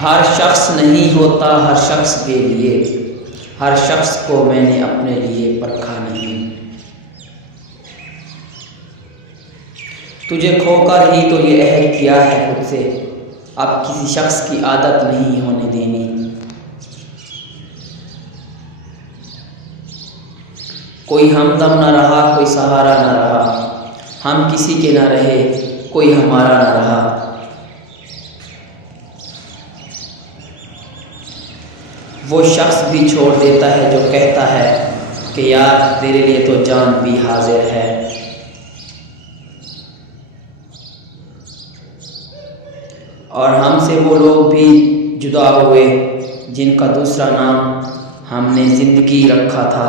हर शख्स नहीं होता हर शख्स के लिए, हर शख्स को मैंने अपने लिए परखा नहीं। तुझे खोकर ही तो ये अहद किया है खुद से, अब किसी शख्स की आदत नहीं होने देनी। कोई हमदम न रहा, कोई सहारा न रहा, हम किसी के न रहे, कोई हमारा न रहा। वो शख्स भी छोड़ देता है जो कहता है कि यार तेरे लिए तो जान भी हाजिर है। और हमसे वो लोग भी जुदा हुए जिनका दूसरा नाम हमने ज़िंदगी रखा था।